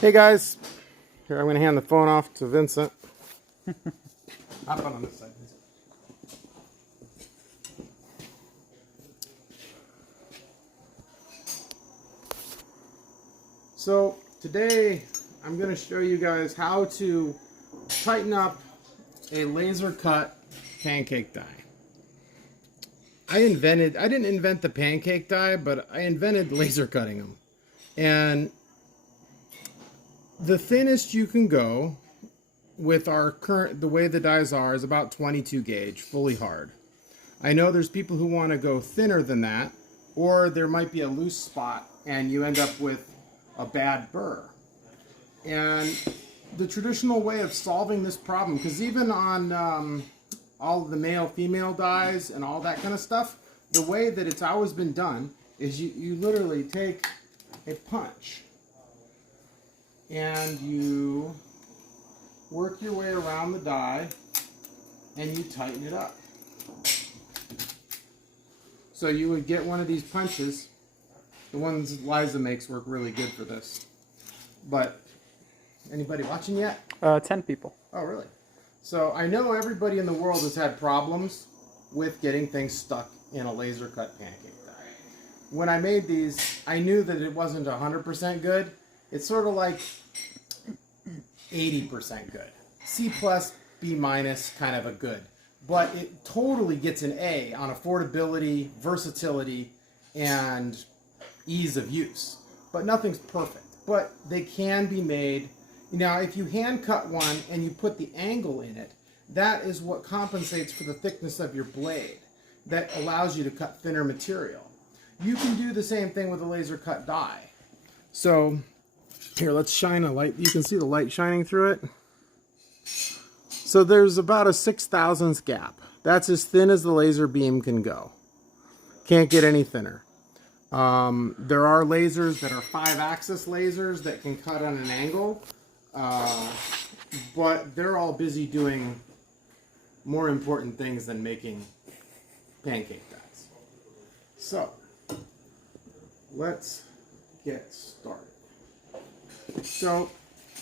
Hey guys, here I'm going to hand the phone off to Vincent. Hop on this side, Vincent. So today I'm going to show you guys how to tighten up a laser cut pancake die. I didn't invent the pancake die, but I invented laser cutting them. And the thinnest you can go with the way the dies are is about 22 gauge, fully hard. I know there's people who want to go thinner than that, or there might be a loose spot and you end up with a bad burr. And the traditional way of solving this problem, because even on all of the male-female dies and all that kind of stuff, the way that it's always been done is you literally take a punch and you work your way around the die and you tighten it up. So you would get one of these punches. The ones Liza makes work really good for this. But anybody watching yet? 10 people. Oh, really? So I know everybody in the world has had problems with getting things stuck in a laser cut pancake die. When I made these, I knew that it wasn't 100% good. It's sort of like 80% good. C plus, B minus, kind of a good. But it totally gets an A on affordability, versatility, and ease of use. But nothing's perfect. But they can be made. Now, if you hand cut one and you put the angle in it, that is what compensates for the thickness of your blade. That allows you to cut thinner material. You can do the same thing with a laser cut die. So, here, let's shine a light. You can see the light shining through it. So there's about a 6/1000th gap. That's as thin as the laser beam can go. Can't get any thinner. There are lasers that are 5-axis lasers that can cut on an angle. But they're all busy doing more important things than making pancake dies. So, let's get started. So,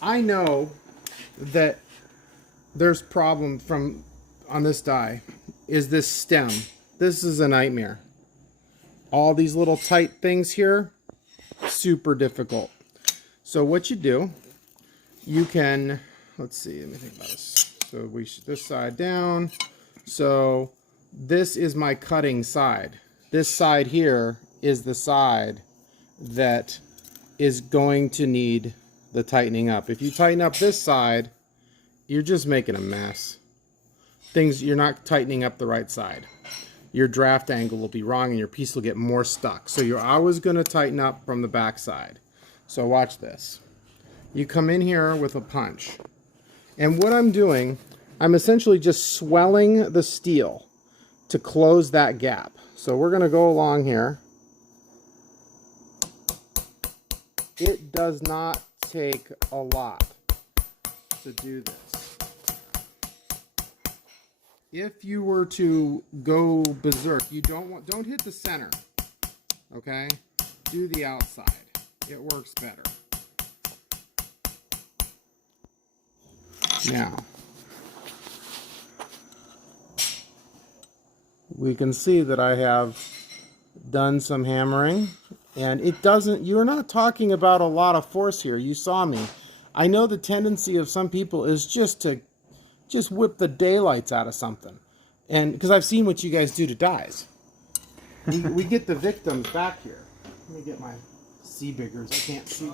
I know that there's problem on this die is this stem. This is a nightmare. All these little tight things here, super difficult. So what you do, you can, let's see, let me think about this. So this side down. So this is my cutting side. This side here is the side that is going to need the tightening up. If you tighten up this side, you're just making a mess. You're not tightening up the right side. Your draft angle will be wrong and your piece will get more stuck. So you're always going to tighten up from the back side. So watch this. You come in here with a punch. And what I'm doing, I'm essentially just swelling the steel to close that gap. So we're going to go along here. It does not take a lot to do this. If you were to go berserk, you don't hit the center, okay? Do the outside. It works better. Now, we can see that I have done some hammering, and you're not talking about a lot of force here. You saw me. I know the tendency of some people is just to whip the daylights out of something. And because I've seen what you guys do to dies. We get the victims back here. Let me get my sea biggers. I can't see.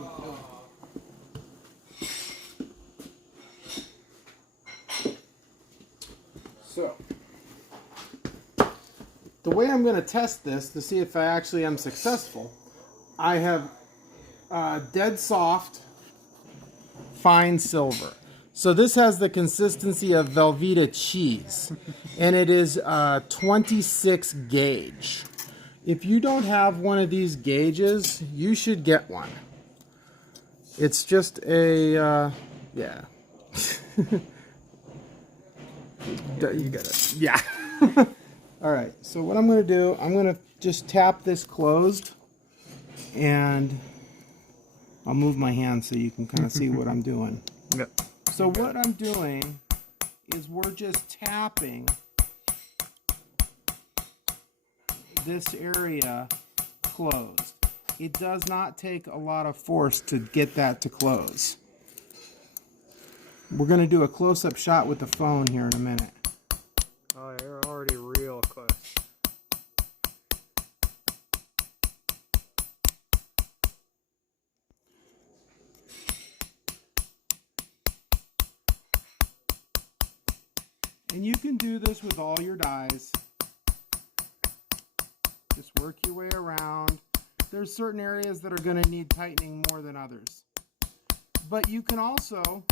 So, the way I'm going to test this to see if I actually am successful, I have dead soft, fine silver. So this has the consistency of Velveeta cheese, and it is 26 gauge. If you don't have one of these gauges, you should get one. It's just a, yeah. You got it. Yeah. All right, so what I'm going to do, I'm going to just tap this closed, and I'll move my hand so you can kind of see what I'm doing. Yep. So what I'm doing is we're just tapping this area closed. It does not take a lot of force to get that to close. We're going to do a close-up shot with the phone here in a minute. Oh, you're already real close. And you can do this with all your dies. Just work your way around. There's certain areas that are going to need tightening more than others. But you can also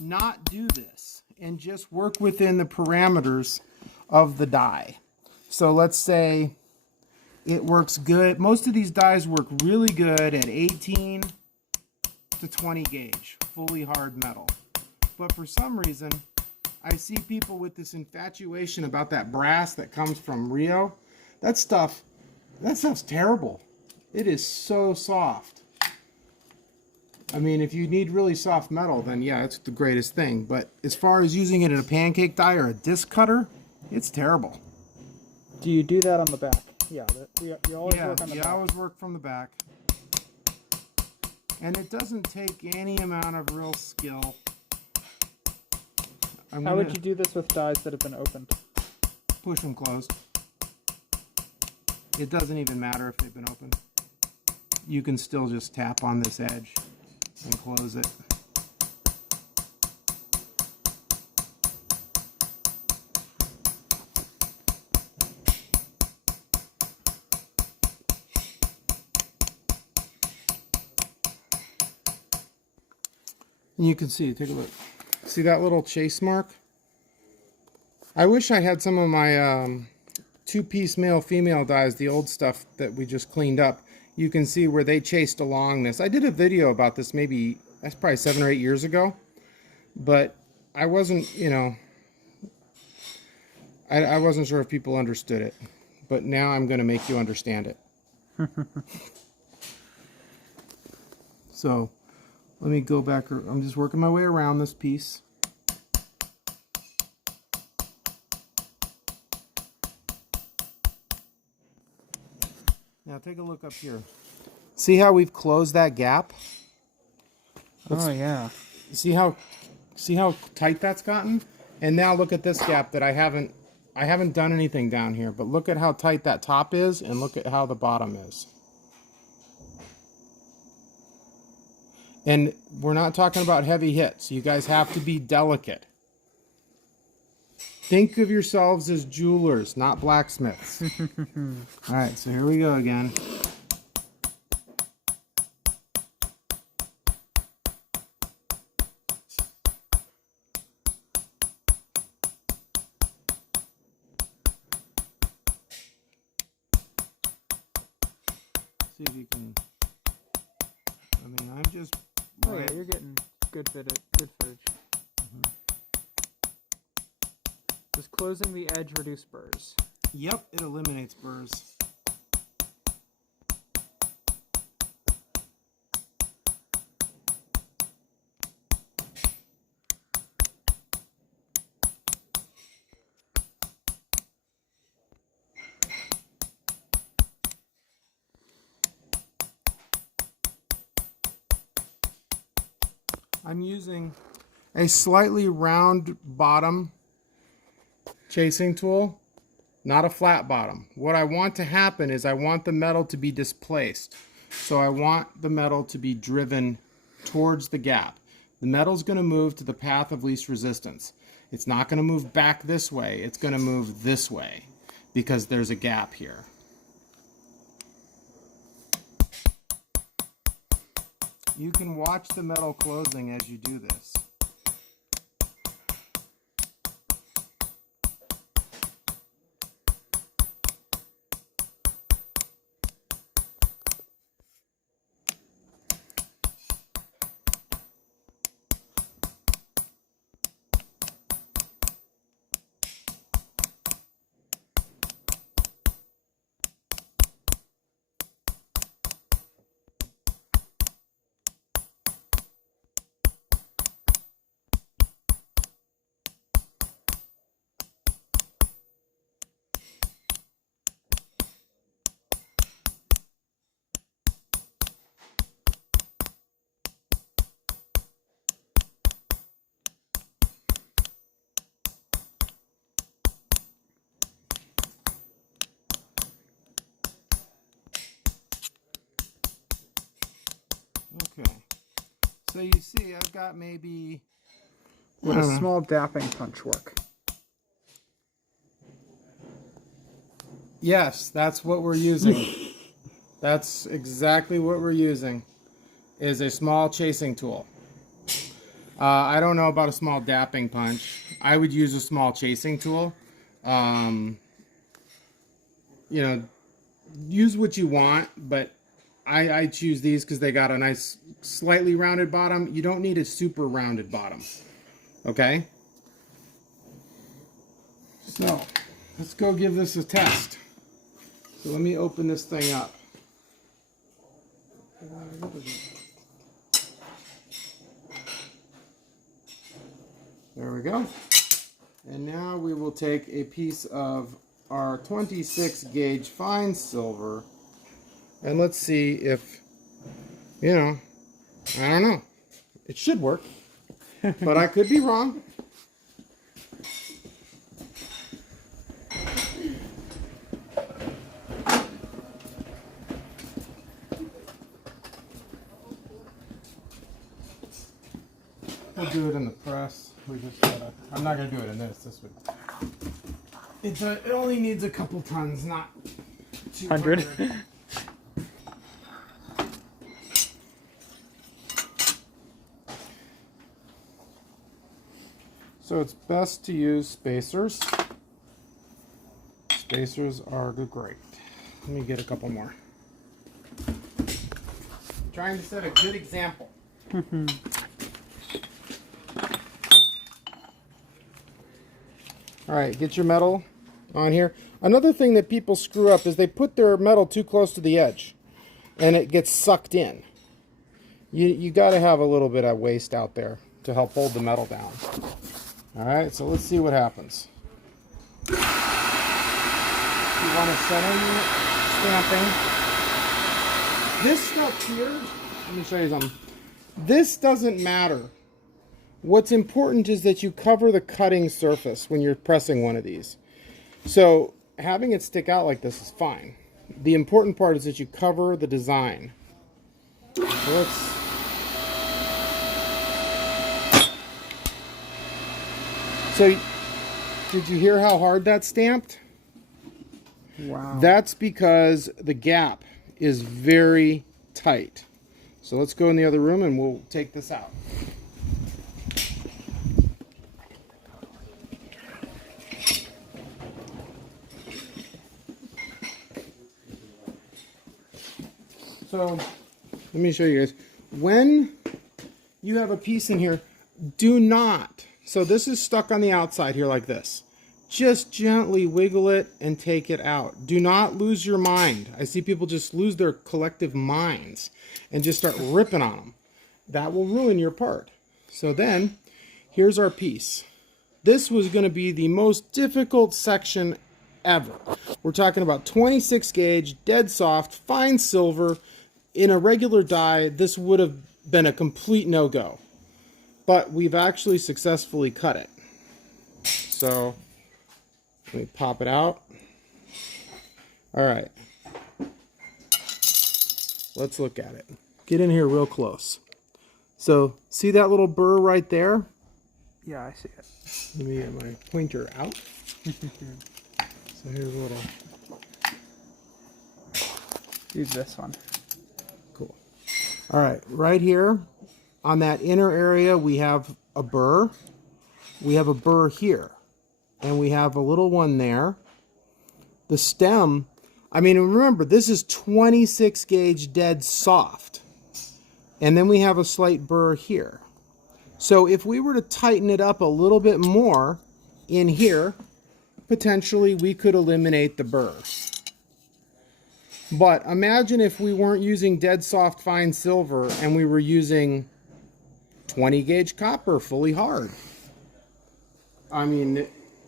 not do this and just work within the parameters of the die. So let's say it works good. Most of these dies work really good at 18 to 20 gauge, fully hard metal. But for some reason, I see people with this infatuation about that brass that comes from Rio. That stuff's terrible. It is so soft. I mean, if you need really soft metal, then yeah, it's the greatest thing. But as far as using it in a pancake die or a disc cutter, it's terrible. Do you do that on the back? Yeah, you always work on the back. Yeah, I always work from the back. And it doesn't take any amount of real skill. How would you do this with dies that have been opened? Push them closed. It doesn't even matter if they've been opened. You can still just tap on this edge and close it. And you can see, take a look. See that little chase mark? I wish I had some of my two-piece male-female dies, the old stuff that we just cleaned up. You can see where they chased along this. I did a video about this maybe, that's probably 7 or 8 years ago. But I wasn't, you know, I wasn't sure if people understood it. But now I'm going to make you understand it. So, let me go back. I'm just working my way around this piece. Now take a look up here. See how we've closed that gap? Oh yeah. See how tight that's gotten? And now look at this gap that I haven't done anything down here, but look at how tight that top is and look at how the bottom is. And we're not talking about heavy hits. You guys have to be delicate. Think of yourselves as jewelers, not blacksmiths. All right, so here we go again. See if you can. I mean, I'm just. Oh yeah, you're getting good footage. Mm-hmm. Does closing the edge reduce burrs? Yep, it eliminates burrs. I'm using a slightly round bottom chasing tool, not a flat bottom. What I want to happen is I want the metal to be displaced. So I want the metal to be driven towards the gap. The metal's going to move to the path of least resistance. It's not going to move back this way. It's going to move this way because there's a gap here. You can watch the metal closing as you do this. Okay. So you see, I've got maybe... Would a small dapping punch work? Yes, that's what we're using. That's exactly what we're using, is a small chasing tool. I don't know about a small dapping punch. I would use a small chasing tool. You know, use what you want, but I choose these because they got a nice slightly rounded bottom. You don't need a super rounded bottom. Okay? So, let's go give this a test. So let me open this thing up. There we go. And now we will take a piece of our 26 gauge fine silver and let's see if, you know, I don't know. It should work, but I could be wrong. We'll do it in the press. We just gotta, I'm not gonna do it in this. This would. It only needs a couple tons, not 200. So it's best to use spacers. Spacers are great. Let me get a couple more. Trying to set a good example. All right, get your metal on here. Another thing that people screw up is they put their metal too close to the edge and it gets sucked in. You got to have a little bit of waste out there to help hold the metal down. All right, so let's see what happens. You want to center stamping. This stuff here, let me show you something. This doesn't matter. What's important is that you cover the cutting surface when you're pressing one of these. So having it stick out like this is fine. The important part is that you cover the design. So did you hear how hard that stamped? Wow. That's because the gap is very tight. So let's go in the other room and we'll take this out. So let me show you guys. When you have a piece in here, do not, so this is stuck on the outside here like this. Just gently wiggle it and take it out. Do not lose your mind. I see people just lose their collective minds and just start ripping on them. That will ruin your part. So then, here's our piece. This was going to be the most difficult section ever. We're talking about 26 gauge, dead soft, fine silver. In a regular die, this would have been a complete no-go. But we've actually successfully cut it. So, let me pop it out. All right. Let's look at it. Get in here real close. So, see that little burr right there? Yeah, I see it. Let me get my pointer out. So here's a little... Use this one. Cool. All right, right here on that inner area, we have a burr. We have a burr here. And we have a little one there. The stem, I mean, remember, this is 26 gauge dead soft. And then we have a slight burr here. So if we were to tighten it up a little bit more in here, potentially we could eliminate the burr. But imagine if we weren't using dead soft fine silver and we were using 20 gauge copper fully hard. I mean,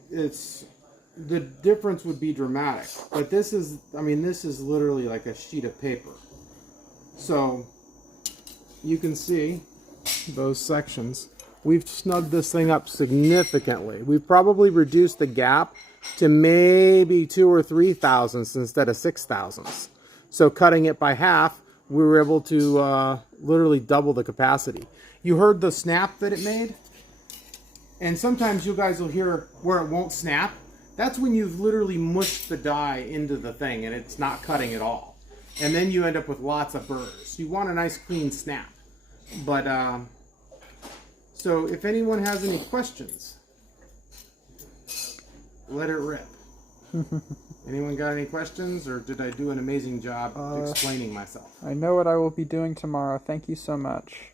the difference would be dramatic. But this is, I mean, this is literally like a sheet of paper. So you can see those sections. We've snugged this thing up significantly. We've probably reduced the gap to maybe 2 or 3 thousandths instead of 6 thousandths. So cutting it by half we were able to literally double the capacity. You heard the snap that it made? And sometimes you guys will hear where it won't snap. That's when you've literally mushed the die into the thing and it's not cutting at all. And then you end up with lots of burrs. You want a nice clean snap. But, so if anyone has any questions, let it rip. Anyone got any questions, or did I do an amazing job explaining myself? I know what I will be doing tomorrow. Thank you so much.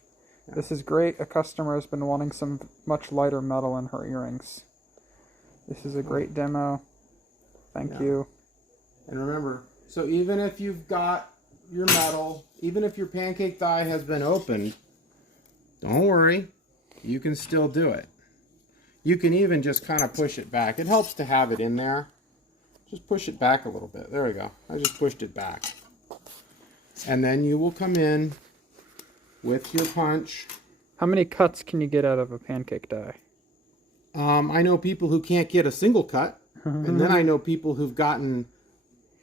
Yeah. This is great. A customer has been wanting some much lighter metal in her earrings. This is a great demo. Thank you. And remember, so even if you've got your metal, even if your pancake die has been opened, don't worry, you can still do it. You can even just kind of push it back. It helps to have it in there. Just push it back a little bit. There we go. I just pushed it back. And then you will come in with your punch. How many cuts can you get out of a pancake die? I know people who can't get a single cut. And then I know people who've gotten,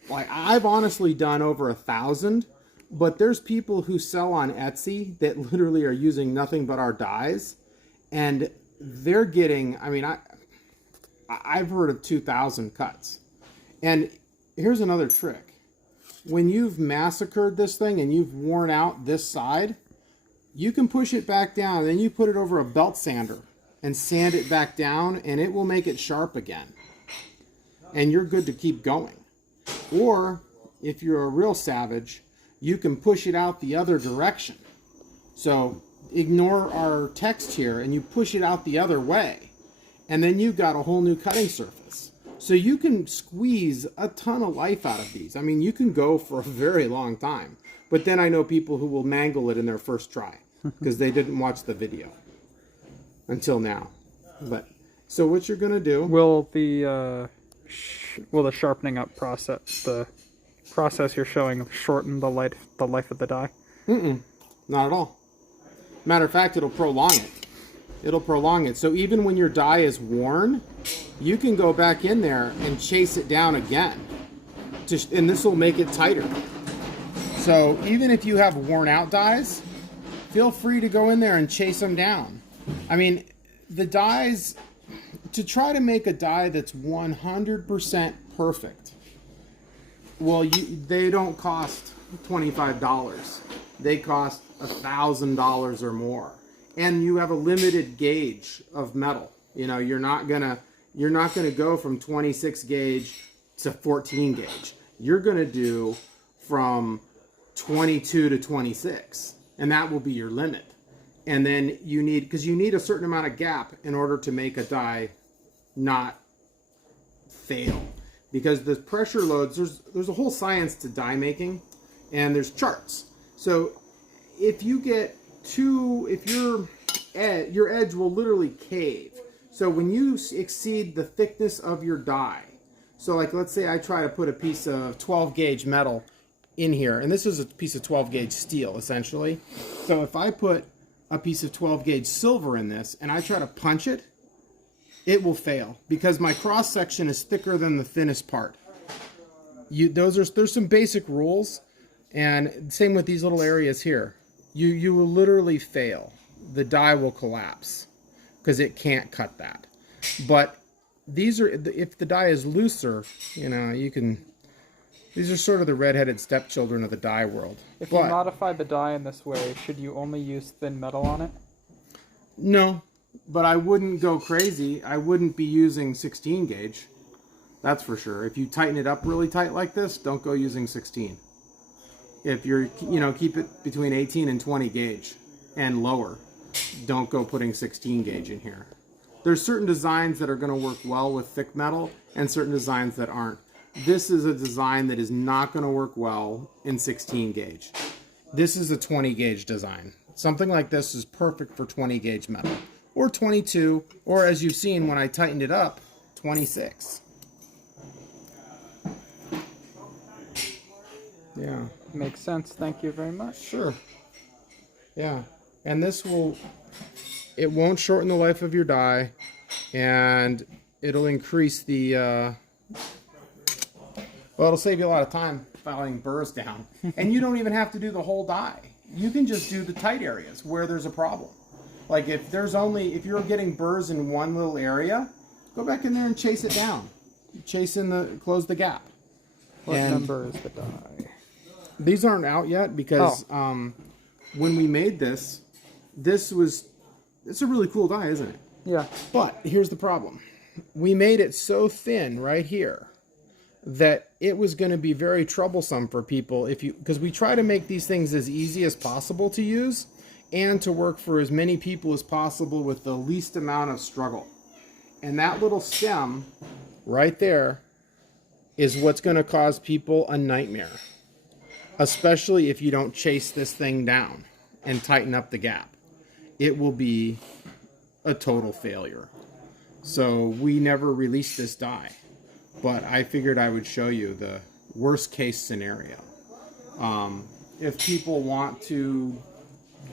like, I've honestly done over 1,000. But there's people who sell on Etsy that literally are using nothing but our dies. And they're getting, I mean, I've heard of 2,000 cuts. And here's another trick. When you've massacred this thing and you've worn out this side, you can push it back down, and then you put it over a belt sander and sand it back down, and it will make it sharp again. And you're good to keep going. Or, if you're a real savage, you can push it out the other direction. So, ignore our text here, and you push it out the other way. And then you've got a whole new cutting surface. So you can squeeze a ton of life out of these. I mean, you can go for a very long time. But then I know people who will mangle it in their first try because they didn't watch the video until now. But so what you're going to do? Will the sharpening up process, the process you're showing, shorten the life of the die? Not at all. Matter of fact, it'll prolong it. It'll prolong it. So even when your die is worn, you can go back in there and chase it down again. And this will make it tighter. So even if you have worn out dies, feel free to go in there and chase them down. I mean, the dies, to try to make a die that's 100% perfect, well, they don't cost $25. They cost $1,000 or more. And you have a limited gauge of metal. You know, you're not gonna go from 26 gauge to 14 gauge. You're gonna do from 22 to 26, and that will be your limit. And then you need a certain amount of gap in order to make a die not fail. Because the pressure loads, there's a whole science to die making, and there's charts. So if you get your edge will literally cave. So when you exceed the thickness of your die, so like let's say I try to put a piece of 12 gauge metal in here, and this is a piece of 12 gauge steel essentially. So if I put a piece of 12 gauge silver in this and I try to punch it, it will fail because my cross section is thicker than the thinnest part. There's some basic rules, and same with these little areas here. You will literally fail. The die will collapse because it can't cut that. But if the die is looser, you know, these are sort of the redheaded stepchildren of the die world. If you modify the die in this way, should you only use thin metal on it? No, but I wouldn't go crazy. I wouldn't be using 16 gauge. That's for sure. If you tighten it up really tight like this, don't go using 16. If you're, keep it between 18 and 20 gauge and lower. Don't go putting 16 gauge in here. There's certain designs that are going to work well with thick metal and certain designs that aren't. This is a design that is not going to work well in 16 gauge. This is a 20 gauge design. Something like this is perfect for 20 gauge metal, or 22, or as you've seen when I tightened it up, 26. Yeah. Makes sense. Thank you very much. Sure. Yeah. And it won't shorten the life of your die, and it'll increase the, it'll save you a lot of time. filing burrs down. And you don't even have to do the whole die. You can just do the tight areas where there's a problem. Like if you're getting burrs in one little area, go back in there and chase it down. Close the gap. What number is the die? These aren't out yet because when we made this, it's a really cool die, isn't it? Yeah. But here's the problem. We made it so thin right here that it was going to be very troublesome for people because we try to make these things as easy as possible to use and to work for as many people as possible with the least amount of struggle. And that little stem right there is what's going to cause people a nightmare, especially if you don't chase this thing down and tighten up the gap. It will be a total failure. So we never released this die, but I figured I would show you the worst case scenario. If people want to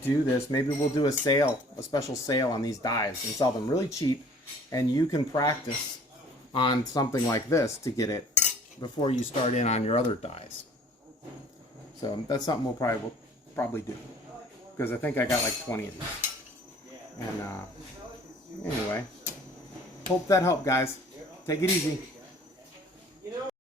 do this, maybe we'll do a special sale on these dies and sell them really cheap, and you can practice on something like this to get it before you start in on your other dies. So that's something we'll probably do, because I think I got like 20 of these. And anyway, hope that helped, guys. Take it easy.